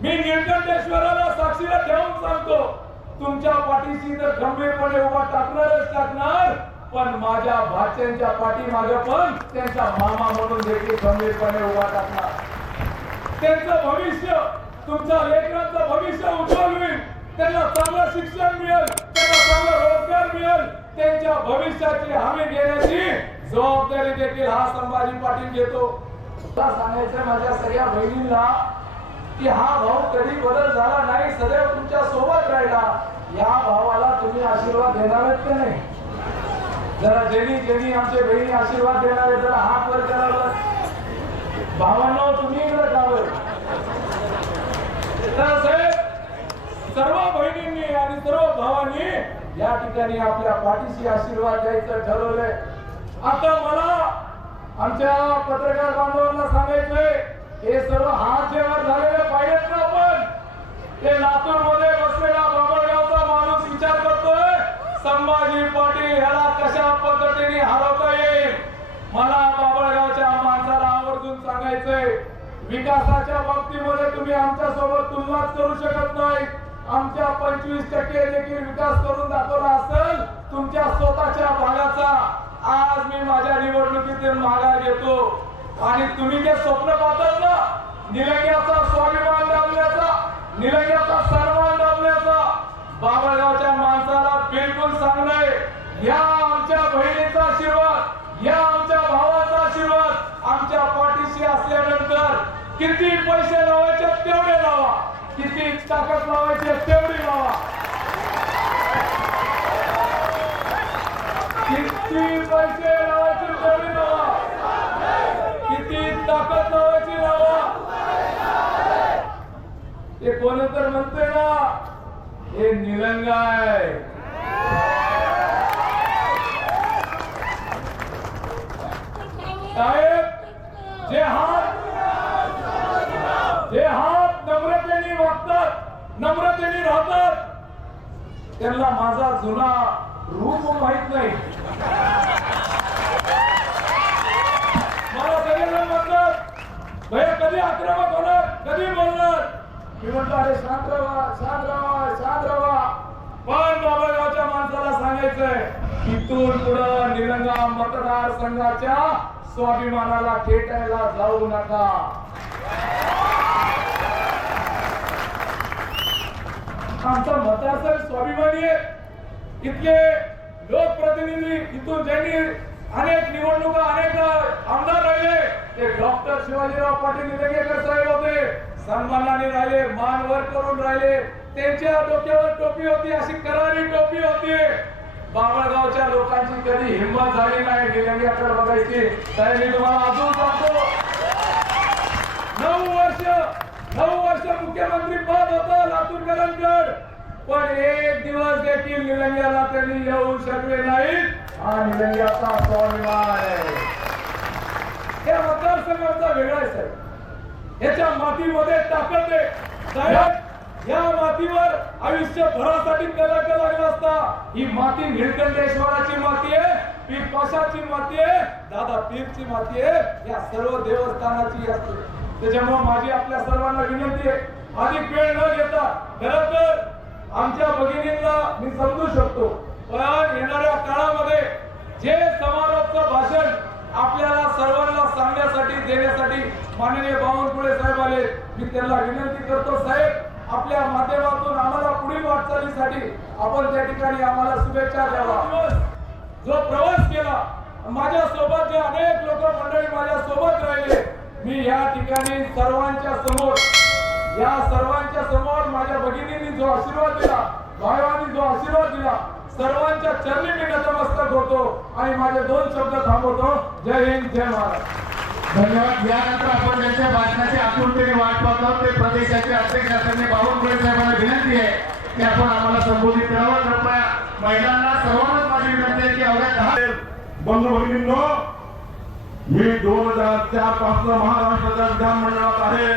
मी निळकंठेश्वराला साक्षीला ठेवून सांगतो तुमच्या पाठीशी तर खंबीरपणे उभा टाकणारच टाकणार पण माझ्या भाच्यांच्या पाठीमागे पण त्यांचा मामा म्हणून देखील खंबीरपणे उभा टाकणार. त्यांचं भविष्य तुमच्या लेकरांचं भविष्य उज्ज्वल होईल. त्यांना चांगलं शिक्षण मिळेल त्यांना चांगला रोजगार मिळेल. त्यांच्या भविष्याची हमी घेण्याची जबाबदारी देखील हा संभाजी पाटील घेतो. मला सांगायचं माझ्या सगळ्या बहिणींना की हा भाऊ कधी बदल झाला नाही सदैव तुमच्यासोबत राहिला. या भावाला तुम्ही आशीर्वाद देणार आहेत का नाही? जरा जेणी ज्यांनी आमचे बहिणी आशीर्वाद देणार आहे जरा हात वर करावं भावांना तुम्ही इकडे जावं साहेब सर्व बहिणींनी आणि सर्व भावांनी या ठिकाणी आपल्या पाठीशी आशीर्वाद द्यायचं ठरवलंय. आता मला आमच्या पत्रकार बांधवांना सांगायचंय हे सर्व हात जेव्हा झालेले पाहिजेत ना आपण? ते लातूरमध्ये बसलेला बाबळगावचा माणूस विचार करतोय संभाजी पाटील ह्याला कशा पद्धतीने हरवता येईल? मला बाबळगावच्या माणसाला आवर्जून सांगायचंय विकासाच्या बाबतीमध्ये तुम्ही आमच्यासोबत तुलनाच करू शकत नाही. आमच्या पंचवीस टक्के देखील विकास करून दाखवला असेल तुमच्या स्वतःच्या भागाचा. आज मी माझ्या निवडणुकीतून माघार घेतो. आणि तुम्ही जे स्वप्न पाहतात ना निलंग्याचा स्वाभिमान दाबण्याचा निलंग्याचा सन्मान दाबण्याचा बाबळगावच्या माणसाला बिलकुल सांगणंय या आमच्या बहिणीचा आशीर्वाद या आमच्या भावाचा आशीर्वाद आमच्या पाठीशी असल्यानंतर किती पैसे लावायचे तेवढे लावा. किती ताकद लावायची तेवढी लावा. किती पैसे लावायचे तेवढी लावा. किती ताकद लावायची लावा. ते कोण तर म्हणते ना हे निलंगा आहे. साहेब जे हात हे हात नम्रतेने वागतात नम्रतेने राहतात त्यांना माझा जुना रूप माहीत नाही. मला सगळ्यांना म्हणतात भैया कधी आक्रमक होणार कधी बोलणार? मी म्हटलं अरे शांत राहा शांत राहा शांत राहा. पण बाबागावच्या माणसाला सांगायचंय इथून पुढं निरंगा मतदारसंघाच्या स्वाभिमानाला खेटायला जाऊ नका. आमचा मतदारसंघ स्वाभिमानी आहे. इथले लोकप्रतिनिधी इथून ज्यांनी अनेक निवडणुका अनेक आमदार राहिले ते डॉक्टर शिवाजीराव पाटील निलंगेकर साहेब होते. सन्मानाने राहिले मान वर करून राहिले. त्यांच्या डोक्यावर टोपी होती अशी करारी टोपी होती. बाबळगावच्या लोकांची कधी हिंमत झाली नाही निलंगेकर बघायची. साहेब मी तुम्हाला अजून सांगतो. नऊ वर्ष नऊ वर्ष मुख्यमंत्री पद होत लातूरकरांकड पण एक दिवस देखील निलंग्याला त्यांनी येऊ शकले नाहीत. हा निलंग्याचा स्वाभिमान आहे. या मतदारसंघाचा वेगळा आहे साहेब. याच्या मातीमध्ये ताकद आहे. साहेब या मातीवर आयुष्य भरासाठी कलंक लागला असता. ही माती निळकंठेश्वराची माती आहे पीर कशाची माती आहे दादा पीरची माती आहे. या सर्व देवस्थानाची असते. त्याच्यामुळे माझी आपल्या सर्वांना विनंती आहे. अधिक वेळ न घेता खरं तर आमच्या भगिनींना मी समजू शकतो. पण येणाऱ्या काळामध्ये जे समारोपचं भाषण आपल्याला सर्वांना सांगण्यासाठी देण्यासाठी माननीय बावनकुळे साहेब आले मी त्यांना विनंती करतो साहेब आपल्या माध्यमातून आम्हाला पुढील वाटचालीसाठी आपण त्या ठिकाणी आम्हाला शुभेच्छा द्यावा. जो प्रवास केला माझ्या सोबत जे अनेक लोक मंडळी माझ्या सोबत राहिले मी या ठिकाणी सर्वांच्या समोर या सर्वांच्या समोर माझ्या भगिनींनी जो आशीर्वाद दिला भावांनी जो आशीर्वाद दिला सर्वांच्या चरणी मी नतमस्तक होतो आणि माझे दोन शब्द थांबवतो. जय हिंद जय महाराष्ट्र धन्यवाद. यानंतर आपण त्यांच्या भाषणाची आतुरतेने वाट पाहतो. ते प्रदेशाचे अध्यक्ष असल्याने बावनकुळे साहेबांना विनंती आहे की आपण आम्हाला संबोधित करावं. कृपया महिलांना सर्वांनाच माझी विनंती आहे की अवघ्या दहा बंधू भगिनींनो मी दोन हजार चार पासन महाराष्ट्राच्या विधानमंडळात आहे.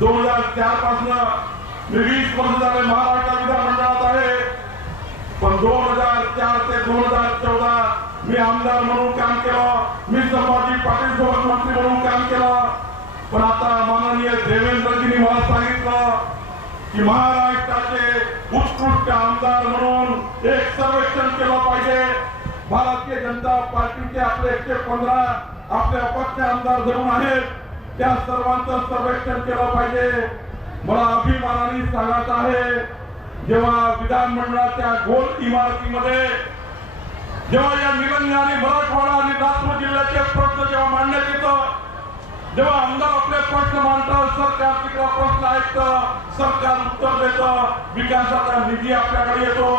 दोन हजार चार पासन मी वीस वर्ष झाले महाराष्ट्र विधानमंडळात आहे. पण दोन हजार चार ते दोन हजार चौदा मी आमदार म्हणून काम केलं. मी संभाजी पाटील सोबत मंत्री म्हणून काम केलं. पण आता माननीय देवेंद्रजींनी मला सांगितलं की महाराष्ट्राचे उत्कृष्ट आमदार म्हणून एक सर्वेक्षण केलं पाहिजे. भारतीय जनता पार्टीचे आपले एकशे पंधरा आपले अपक्ष आमदार जरूर आहेत. त्या सर्वांचं सर्वेक्षण केलं पाहिजे. मला अभिमानाने सांगत आहे जेव्हा विधानमंडळाच्या गोल इमारतीमध्ये जेव्हा या निलंगा आणि मराठवाडा आणि लातूर जिल्ह्याचे प्रश्न जेव्हा मांडण्यात येतं जेव्हा आमदार आपले प्रश्न मांडतात सरकार तिकडे प्रश्न ऐकतं सरकार उत्तर देतं विकासाचा निधी आपल्याकडे येतो.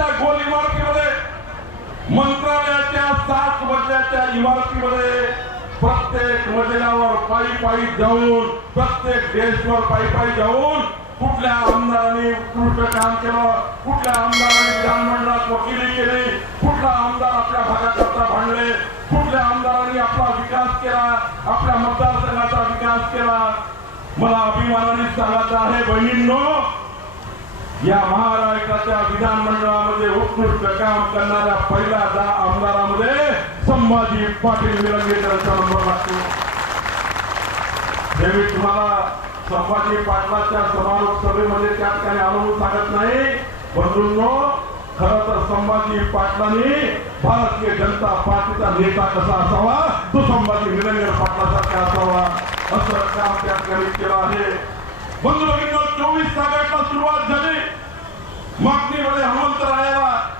विधिमंडळाच्या गोल इमारतीमध्ये मंत्रालयाच्या सात मजल्याच्या इमारतीमध्ये प्रत्येक मजल्यावर पायी पायी जाऊन प्रत्येक देशवर पायी पायी जाऊन कुठल्या आमदारांनी उत्कृष्ट काम केलं कुठल्या आमदारांनी विधानमंडळात वकिली केली कुठला आमदार आपल्या भागाकरता भांडले कुठल्या आमदारांनी आपला विकास केला आपल्या मतदारसंघाचा विकास केला. मला अभिमानाने सांगायचं आहे बहिणींनो या महाराष्ट्राच्या विधानमंडळामध्ये उत्कृष्ट काम करणाऱ्या पहिल्या दहा आमदारामध्ये संभाजी पाटील निलंगेकरांचा नंबर लागतो. हे मी तुम्हाला संभाजी पाटलाच्या समारोप सभेमध्ये त्या ठिकाणी अनुभव सांगत नाही. बंधूंनो खर तर संभाजी पाटलांनी भारतीय जनता पार्टीचा नेता कसा असावा तो संभाजी निलंगेकर पाटलासारखा असावा असं काम त्या ठिकाणी केलं आहे. बंधू भगिनींनो चोवीस ऑगस्टला सुरुवात झाली.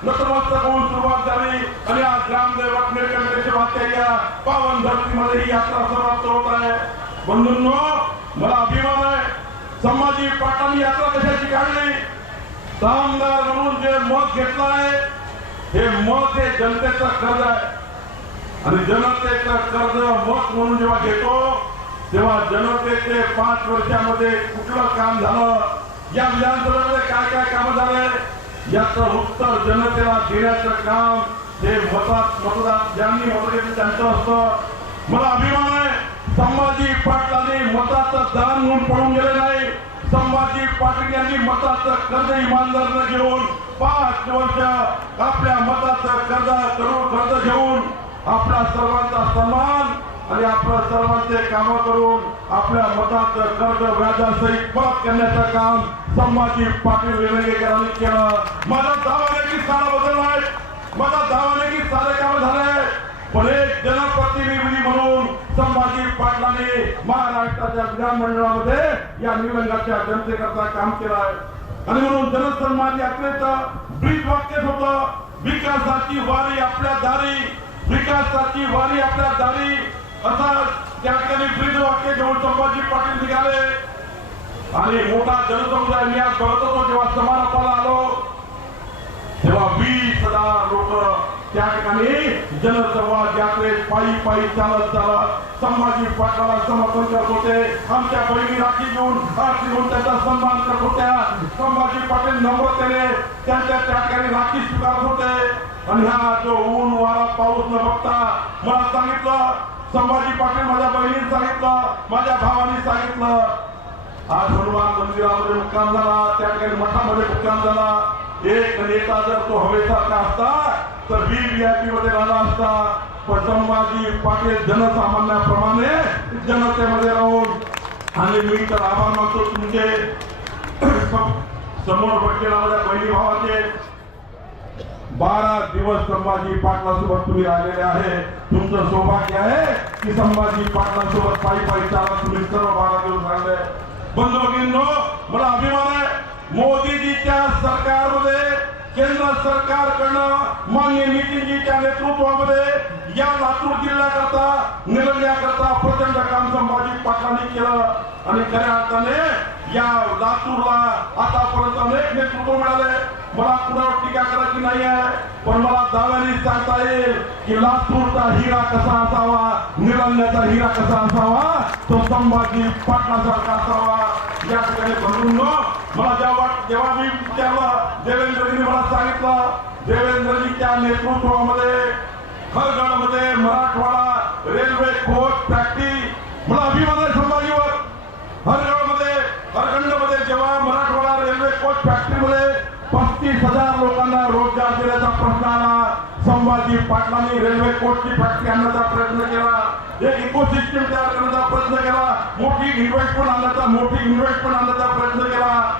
नतमस्तक होऊन सुरुवात झाली आणि आज ग्रामदैवत निळकंठेश्वर वात्या पावन धरतीमध्ये ही यात्रा समाप्त होत आहे. बंधूंनो मला अभिमान आहे. संभाजी पाटलांनी यात्रा कशाची काढली? आमदार म्हणून जे मत घेतलं आहे हे मत हे जनतेचं कर्ज आहे. आणि जनतेचं कर्ज मत म्हणून जेव्हा घेतो तेव्हा जनतेचे पाच वर्षामध्ये कुठलं काम झालं? या विधानसभेमध्ये काय काय काम झाले? याचं उत्तर जनतेला देण्याचं काम हे मतात मतदार ज्यांनी मत घेतलं त्यांचं असतं. मला अभिमान आहे संभाजी पाटलांनी मताचं दान म्हणून पडून गेले नाही. संभाजी पाटील यांनी मताचं कर्ज इमानदारनं घेऊन पाच वर्ष आपल्या मताचं कर्ज करून कर्ज घेऊन आपल्या सर्वांचा सन्मान आणि आपल्या सर्वांचे काम करून आपल्या मताचं कर्ज व्याजासहित परत करण्याचं काम संभाजी पाटील निलंगेकरांनी केलं. माझा दावा नाही सारा बदल आहे. माझा दावा नाही सारे काम झालंय. पण एक जनप्रतिनिधी म्हणून संभाजी पाटलांनी महाराष्ट्राच्या विधानमंडळामध्ये या निलंगाच्या जनतेकरता काम केलं आहे आणि म्हणून जनसन्मान यात्रेचं ब्रीज वाक्यच होतं. विकासाची वारी आपल्या दारी. विकासाची वारी आपल्या दारी. असा त्या ठिकाणी ब्रीज वाक्य घेऊन संभाजी पाटील निघाले. आणि मोठा जनसमुदाय मी आज बघत होतो जेव्हा समारंभाला आलो तेव्हा वीस हजार लोक त्या ठिकाणी जनसंवाद यात्रेत पायी पायी चालत चालत संभाजी पाटलाला समर्थन करत होते. आमच्या बहिणी राखी घेऊन आरती घेऊन त्याचा सन्मान करत होत्या. संभाजी पाटील नम्रतेने त्यांच्या त्या ठिकाणी राखी स्वीकारत होते. आणि हा जो ऊन वारा पाऊस न बघता मला सांगितलं संभाजी पाटील माझ्या बहिणीने सांगितलं माझ्या भावाने सांगितलं आज हनुमान मंदिरामध्ये मुक्काम झाला त्या ठिकाणी मठामध्ये मुक्काम झाला. एक नेता जर तो हवेसारखा असता तर व्हीव्हीआयपी मध्ये राहिला असता. पण संभाजी पाटील जनसामान्याप्रमाणे जनतेमध्ये राहून आणि मी तर आभार मानतो तुमचे. समोर बसलेल्या माझ्या बहिणी भावाचे. बारा दिवस संभाजी पाटलासोबत तुम्ही राहिलेले आहे. तुमचं सौभाग्य आहे की संभाजी पाटलासोबत पायी पायी चालत तुम्ही सर्व बारा दिवस राहिले. बंधू भगिनींनो मला अभिमान आहे. मोदीजीच्या सरकारमध्ये केंद्र सरकारकडनं मान्य नितीनजीच्या नेतृत्वामध्ये या लातूर जिल्ह्याकरता निलंग्याकरता प्रचंड काम संभाजी पाटलांनी केलं. आणि खऱ्या अर्थाने या लातूरला आतापर्यंत अनेक नेतृत्व मिळाले. मला कुणावर टीका करायची नाही आहे पण मला दाव्याने सांगता येईल की लातूरचा हिरा कसा असावा निलंग्याचा हिरा कसा असावा तो संभाजी पाटलासारखा असावा. या ठिकाणी बनवून मला जेव्हा जेव्हा मी त्याला देवेंद्रजीने मला सांगितलं देवेंद्रजी त्या नेतृत्वामध्ये खरगडमध्ये मराठवाडा रेल्वे कोच फॅक्टरी मला अभिमान आहे संभाजीवर. हरगडमध्ये हरखंडमध्ये जेव्हा मराठवाडा रेल्वे कोच फॅक्टरीमध्ये पस्तीस हजार लोकांना रोजगार देण्याचा प्रश्न आला संभाजी पाटलांनी रेल्वे कोचची फॅक्टरी आणण्याचा प्रयत्न केला. एक इकोसिस्टम तयार करण्याचा प्रयत्न केला. मोठी इन्व्हेस्टमेंट आणण्याचा मोठी इन्व्हेस्टमेंट आणण्याचा प्रयत्न केला.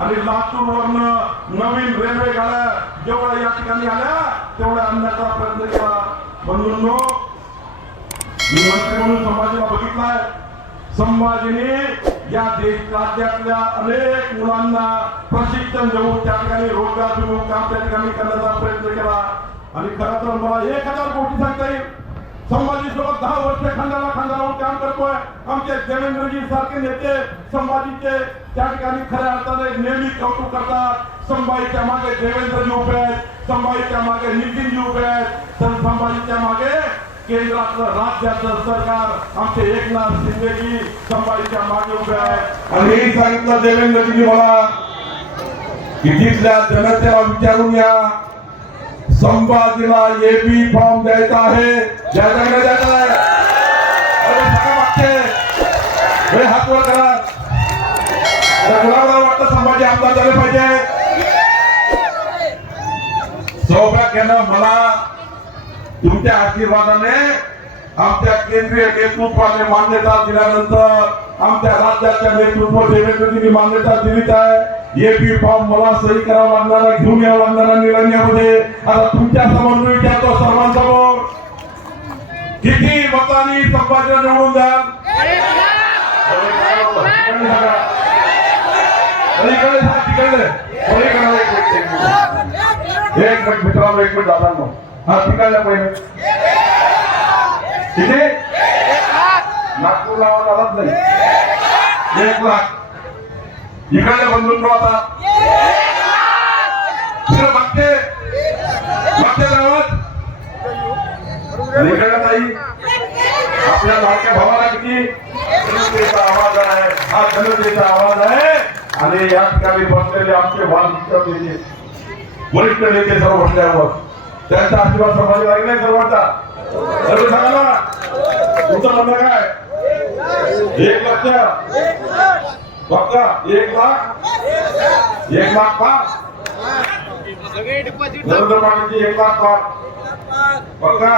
आणि लातूरवरनं नवीन रेल्वे गाड्या जेवढ्या या ठिकाणी आल्या तेवढ्या आणण्याचा प्रयत्न केला. बंधूंनो मी मंत्री म्हणून संभाजीला बघितलाय. संभाजीने या देश राज्यातल्या अनेक मुलांना प्रशिक्षण देऊन त्या ठिकाणी रोजगार देऊन काम त्या ठिकाणी करण्याचा प्रयत्न केला. आणि खरं तर मला एक हजार कोटी सांगता येईल. संभाजी सोबत दहा वर्ष खांद्याला खांदा काम करतोय. आमचे देवेंद्रजी सारखे नेते संभाजीचे त्या ठिकाणी खऱ्या अर्थाने नेहमी कौतुक करतात. संभाजीच्या मागे देवेंद्रजी उभे आहेत. संभाजीच्या मागे नितीनजी उभे आहेत. तर संभाजीच्या मागे केंद्रातलं राज्याचं सरकार आमचे एकनाथ शिंदेजी संभाजीच्या मागे उभे आहेत. आणि हे सांगितलं देवेंद्रजींनी मला. की तिथल्या जनतेला विचारून या. संभाजीला एबी फॉर्म द्यायचा आहे. ज्याच्याकडे द्यायचा आहे हात वर करा. तर वाटतं संभाजी आमदार झाले पाहिजे. सौभाग्यानं मला तुमच्या आशीर्वादाने आमच्या केंद्रीय नेतृत्वाने मान्यता दिल्यानंतर आमच्या राज्याच्या नेतृत्व देवेंद्रजींनी मान्यता दिलीच आहे. एपी फॉर्म मला सही करावा लागणार घेऊन यावं लागणार निलंग्यामध्ये. आता तुमच्यासमोर मी विचारतो सर्वांसमोर. किती मतांनी संभाजीला निवडून द्याल. एक मिनिट मित्रांनो एक मिनिट दादांनो. हा तिकडल्या पहिले. किती? नागपूरला आवाज आलाच नाही. एक लाख. इकडल्या बंधूंनो आता. तिकडे मागते मागते गावात आणि इकडल्या ताई. आपल्या लाडक्या भावाला किती आवाज आहे. हा आवाज आहे. आणि या ठिकाणी बसलेले आमचे वाद नेते वरिष्ठ नेते सर्व बसल्यावर. त्यांचा आशीर्वाद समाज लागले सर्वांचा. सर्व सांगा तुमचं म्हणणं काय? एक लक्ष. फक्त एक लाख एक लाख पाच नरेंद्र पाटीलची एक लाख पाच बघा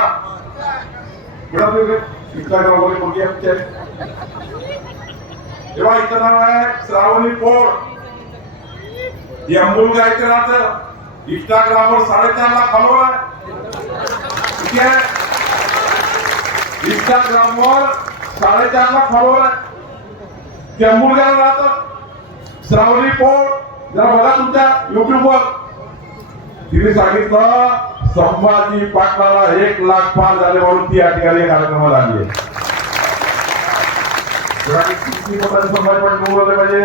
इंस्टाग्राम वगैरे कोणती आमचे तेव्हा इथं नाव आहे श्रावणी पोळ. हे अंबुलगा इथे राहतं इंस्टाग्रामवर साडेचार लाख फॉलोअर आहे. किती आहे? इंस्टाग्रामवर साडेचार लाख फॉलोअर आहे. ते अंबुलगाला राहतं. श्रावणी पोळ जरा बघा तुमच्या युट्यूबवर तिने सांगितलं संभाजी पाटलाला एक लाख पार झाले म्हणून ती या ठिकाणी कार्यक्रमाला आली संभाजी पाटील पाहिजे.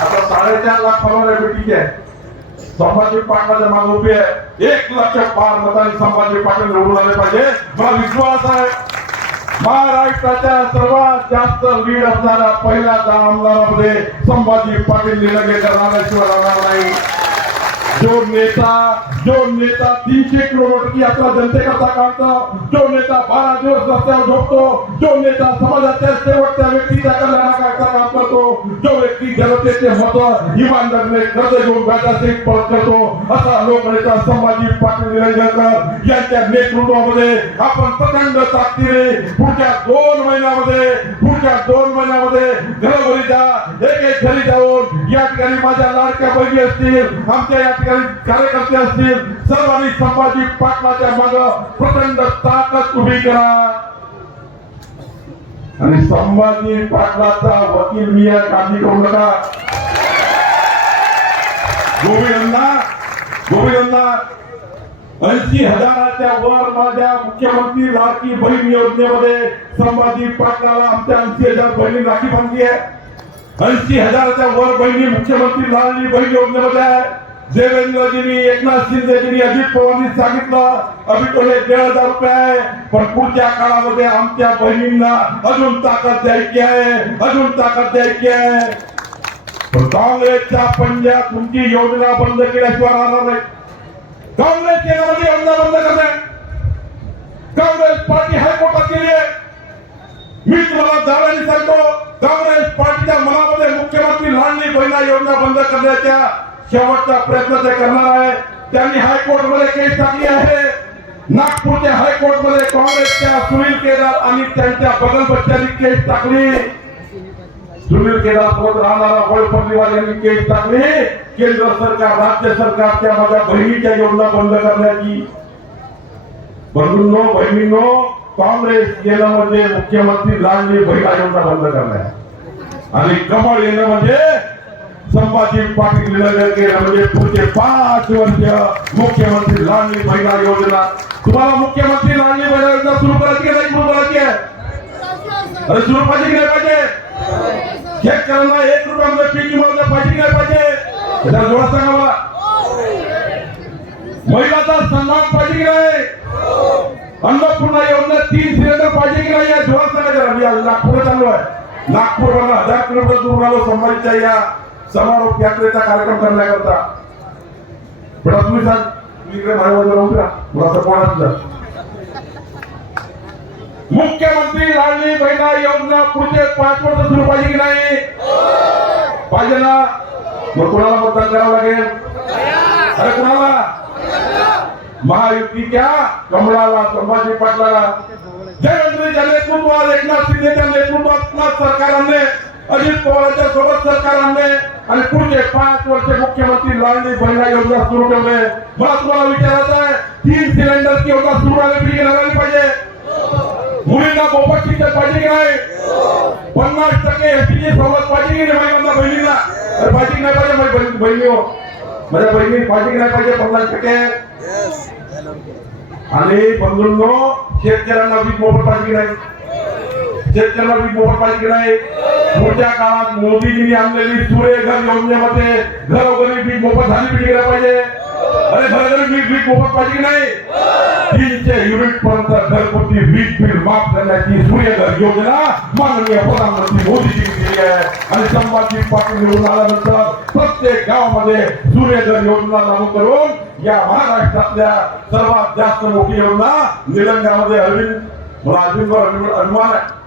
आता साडेचार लाख फॉलोवर आहे ठीक आहे. संभाजी पाटलाच्या मागे उभे आहे. एक लक्ष पार मतांनी संभाजी पाटील निवडून आले पाहिजे. मला विश्वास आहे महाराष्ट्राच्या सर्वात जास्त लीड असणारा पहिल्या दहा आमदारामध्ये संभाजी पाटील निलंगेकर राहण्याशिवाय राहणार नाही. जो नेता जो नेता तीनशे किलोमीटरची यात्रा जनतेकरता काढतो जो नेता बारा दिवस रस्त्यावर झोपतो जो नेता समाजाच्या शेवटच्या व्यक्तीच्या कल्याणाकरता काम करतो जो व्यक्ती जनतेचे मत इमानदारीने कर्ज घेऊन व्याजाचे परत करतो असा लोकनेता संभाजी पाटील निरंजनकर यांच्या नेतृत्वामध्ये आपण प्रचंड ताकदीने पुढच्या दोन महिन्यामध्ये पुढच्या दोन महिन्यामध्ये घरोघरी जा एक एक घरी जाऊन या ठिकाणी माझ्या लाडक्या बहिणी असतील आमच्या या ठिकाणी कार्यकर्ते असतील सर्वांनी संभाजी पाटलाच्या माग प्रचंड ताकद उभी करा. आणि संभाजी पाटलाचा वकील मी या काळजी करू नका. गोविंदा गोविंदा ऐंशी हजाराच्या वर माझ्या मुख्यमंत्री लाडकी बहीण योजनेमध्ये संभाजी पाटलाला आमच्या ऐंशी हजार बहिणी राखी बांधली आहे. ऐंशी हजाराच्या वर बहिणी मुख्यमंत्री लाडली बहीण योजनेमध्ये आहे. देवेंद्रजींनी एकनाथ शिंदेजींनी अजित पवारांनी सांगितलं अभि तो हे दीड हजार रुपये आहे पण पुढच्या काळामध्ये आमच्या बहिणींना अजून ताकद द्यायची आहे अजून ताकद द्यायची आहे. काँग्रेसच्या पंजाब तुमची योजना बंद केल्याशिवाय राहणार नाही. काँग्रेस केंद्रामध्ये योजना बंद करते काँग्रेस पार्टी हायकोर्टात गेली आहे. मी तुम्हाला जाण्याने सांगतो काँग्रेस पार्टीच्या मनामध्ये मुख्यमंत्री लाडली बहिणा योजना बंद करण्याच्या शेवटचा प्रयत्न ते करणार आहे त्यांनी हायकोर्टमध्ये केस टाकली आहे. नागपूरच्या हायकोर्टमध्ये काँग्रेसच्या सुनील केदार आणि त्यांच्या बगलबच्च्यांनी केस टाकली. सुनील केदार सोबत राहणारा वळ परिवार यांनी केस टाकली. केंद्र सरकार राज्य सरकारच्या माझ्या बहिणीच्या योजना बंद करण्याची. बंधूंनो बहिणींनो काँग्रेस येणं म्हणजे मुख्यमंत्री लाडली बहिणा योजना बंद करणार आणि कमळ येणं म्हणजे संभाजी पाटील निलंगन केलं म्हणजे पुढचे पाच वर्ष मुख्यमंत्री लाडली महिला योजना. तुम्हाला मुख्यमंत्री लाडली महिला योजना सुरू करायची की नाही? सुरू करायची आहे. अरे सुरू पाहिजे की नाही पाहिजे? शेतकऱ्यांना एक रुपयामध्ये पीक विमा पाहिजे की नाही पाहिजे? जरा जोडा सांगा मला. महिलाचा सन्मान पाहिजे की नाही? अन्नपूर्णा योजना तीन सिलेंडर पाहिजे की नाही? या जोडा सांगा जरा. मी नागपूर चालू आहे नागपूर हजार किलोमीटर दूर राहिलो संभाजीच्या या समारोप यात्रेचा कार्यक्रम करण्याकरता. पण तुम्ही सांग तुम्ही इकडे माझ्या बाजूला उभे राहा मला सपोर्ट असलं मुख्यमंत्री लाडली बहिणा योजना पुढचे पाच वर्ष सुरू पाहिजे की नाही? पाहिजे ना. मग कुणाला मतदान करावं लागेल? अरे कुणाला? महायुतीच्या कमळाला संभाजी पाटलाला. देवेंद्रच्या नेतृत्वात एकनाथ शिंदेच्या नेतृत्वात सरकार आणले अजित पवारांच्या सोबत सरकार आणले आणि पुढचे पाच वर्ष मुख्यमंत्री लाडली बहिणा योजना सुरू ठेवले. मला तुम्हाला विचारायचं आहे तीन सिलेंडरची योजना सुरू झाली लागली पाहिजे. मुलींना मोफत शिक्षण पाहिजे की नाही? पन्नास टक्के एसटीची सवलत पाहिजे की नाही महिलांना बहिणींना अरे पाहिजे की नाही पाहिजे माझी बहीण बहिणी हो. माझ्या बहिणी पाहिजे की नाही पाहिजे पन्नास टक्के? आणि बंधूंनो शेतकऱ्यांना वीज मोफत पाहिजे की नाही? शेतकऱ्यांना वीज मोफत पाहिजे की नाही? पुढच्या काळात मोदीजींनी आणलेली सूर्य घर योजनेमध्ये घरोघरी पीक मोफत झाली पीक गेलं पाहिजे. अरे घरोघरी पीक पीक मोफत पाहिजे की नाही? तीनशे युनिट पर्यंत घरगुती वीज बिल माफ करण्याची सूर्यघर योजना माननीय प्रधानमंत्री मोदीजींनी केली आहे. आणि संभाजी पाटील निवडून आल्यानंतर प्रत्येक गावामध्ये सूर्यघर योजना लागू करून या महाराष्ट्रातल्या सर्वात जास्त मोठी योजना निलंग्यामध्ये अरविंद मला अभिमान आहे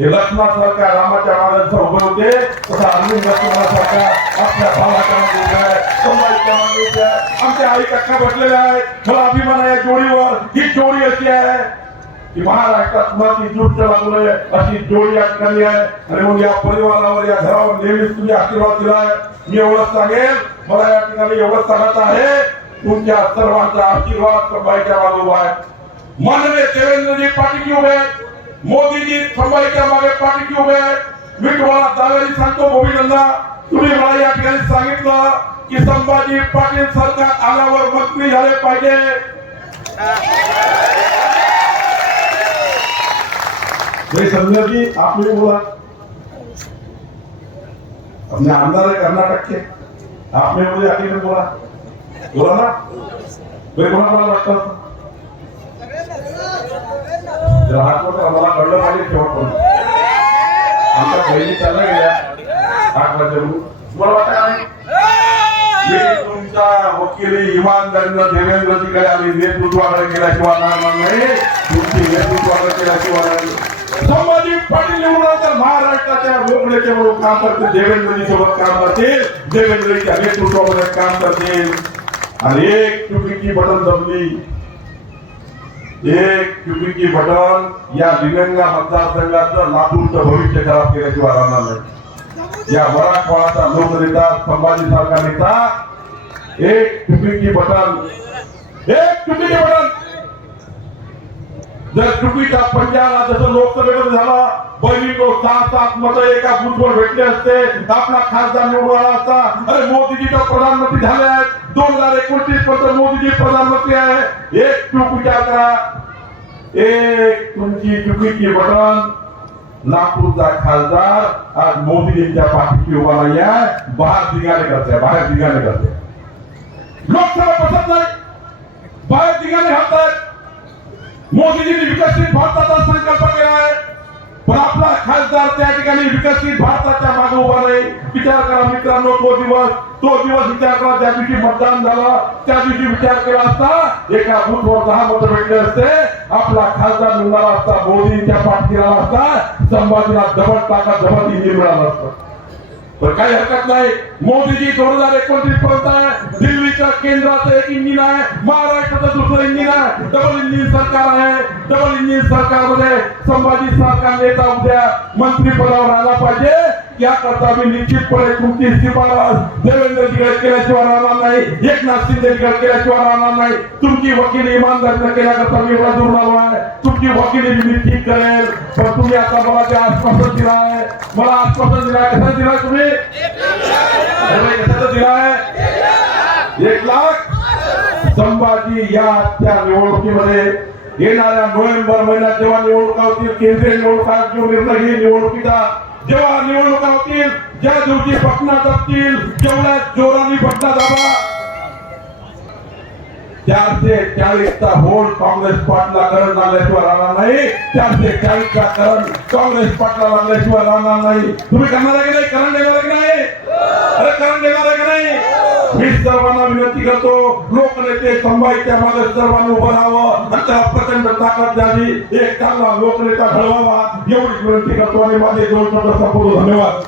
हे लक्ष्मणासारख्या रामाच्या मागे उभे होते. तसा अरविंद लक्ष्मणासारखा आपल्या भावाच्या मागे आमच्या आई कक्का बसलेल्या आहेत मला अभिमान आहे जोडीवर. ही जोडी अशी आहे की महाराष्ट्रात कुणाची दृष्ट लागू नये. अशी जोडी या ठिकाणी आहे. आणि मग या परिवारावर या घरावर नेहमीच तुम्ही आशीर्वाद दिलाय. मी एवढंच सांगेल मला या ठिकाणी एवढंच सांगायचं आहे. तुमच्या सर्वांचा आशीर्वाद बाईच्या बाजू आहे. माननीय देवेंद्रजी पाटील उभे आहेत. मोदीजी संभाजीच्या मागे पाठीशी उभे आहेत मी तुम्हाला दाव्याने सांगतो गोविंदांना तुम्ही मला या ठिकाणी सांगितलं की संभाजी पाटील सरकार आल्यावर मंत्री झाले पाहिजे. भाई संजय जी आप भी बोला अपने आमदार है कर्नाटक के आपने मुझे अकेले में बोला. बोला ना. भाई कोणा मला वाटतं जरा हात मला कळलं पाहिजे शेवटपर्यंत आमच्या बहिणी चालल्या गेल्या. आठ तुम्हाला वाटतं नाही? मी तुमचा इमानदारीनं देवेंद्रजीकडे आणि नेतृत्वाकडे केल्याशिवाय नाही. तुमची नेतृत्वाकडे केल्याशिवाय संभाजी पाटील निवडून तर महाराष्ट्राच्या लोकनेते म्हणून काम करते देवेंद्रजी सोबत काम करते देवेंद्रजीच्या नेतृत्वामध्ये काम करते आणि एक चुकीची बटन दबली. एक चुकीची बटन या दिव्यांगा मतदारसंघाचं लातूरचं भविष्य खराब केल्याशिवाय राहणार नाही. या मराठवाड्याचा लोकनेता संभाजी सारखा नेता एक चुकीची बटन एक चुकीची बटन. जर चुकीचा पंजाला जसं लोकसभेमध्ये झाला बहिणीनो सहा सात मत एका बुथवर भेटले असते आपला खासदार निवडून आला असता अरे मोदीजी तर प्रधानमंत्री झाले आहेत. हज़ार एकोणतीस पर्यंत मोदीजी प्रधानमंत्री आहे एक चूक विचार करा। एक तुमची चुकीची बटन। नागपूरचा खासदार आज मोदीजींच्या पाठीशी उभा नाही आहे बाहेर निघाले करते बाहेर निघाले करते लोकसभा पसंत नाही। बाहेर निघाले घालतायत मोदीजींनी विकसित भारताचा संकल्प केला आहे पण आपला खासदार त्या ठिकाणी विकसित भारताच्या मागे उभा नाही विचार करा मित्रांनो तो दिवस तो दिवस विचार करा. त्या दिवशी मतदान झालं त्या दिवशी विचार केला असता एका बूथवर दहा मत भेटले असते. आपला खासदार मिळाला असता मोदींच्या पाठीला असता संभाजीला दबट टाका डबल इंजिन असतं. पण काही हरकत नाही. मोदीजी दोन हजार एकोणतीस पर्यंत आहे? दिल्लीच्या केंद्राचं एक इंजिन आहे. महाराष्ट्राचं दुसरं इंजिन आहे. डबल इंजिन सरकार आहे. डबल इंजिन सरकारमध्ये संभाजी सरकार नेता उद्या मंत्रिपदावर आला पाहिजे. याकरता मी निश्चितपणे तुमची शिफारस देवेंद्रजीकडे केल्याशिवाय राहणार नाही एकनाथ शिंदे तिकडे केल्याशिवाय राहणार नाही. तुमची वकिली इमानदारीनं केल्याकरता मी एवढा दूर आलो आहे. तुमची वकिली मी ठीक करेल. पण तुम्ही आता मला ते आश्वासन दिलं आहे मला आश्वासन दिलं आहे कसं दिलं तुम्ही? कसं बाई, दिलं आहे एक लाख संभाजी या त्या निवडणुकीमध्ये येणाऱ्या नोव्हेंबर महिन्यात जेव्हा निवडणुका होतील केंद्रीय निवडणुका जो निर्णय घेईल निवडणुकीचा जेव्हा निवडणुका होतील ज्या दिवशी पटना जपतील जेवढ्या जोराने पटना दाबा चारशे चाळीसचा होल काँग्रेस पाटला करण लागल्याशिवाय राहणार नाही चारशे चाळीसचा करण काँग्रेस पाटला लागल्याशिवाय राहणार नाही. तुम्ही करणार आहे की नाही? करण देणार आहे की नाही? अरे करण देणार आहे की नाही? मी सर्वांना विनंती करतो लोकनेते संभाजीच्या मागे सर्वांनी उभं राहावं आणि त्याला प्रचंड ताकद द्यावी. एक चांगला लोकनेता घडवावा एवढीच विनंती करतो आणि माझे दोन शब्द संपवतो धन्यवाद.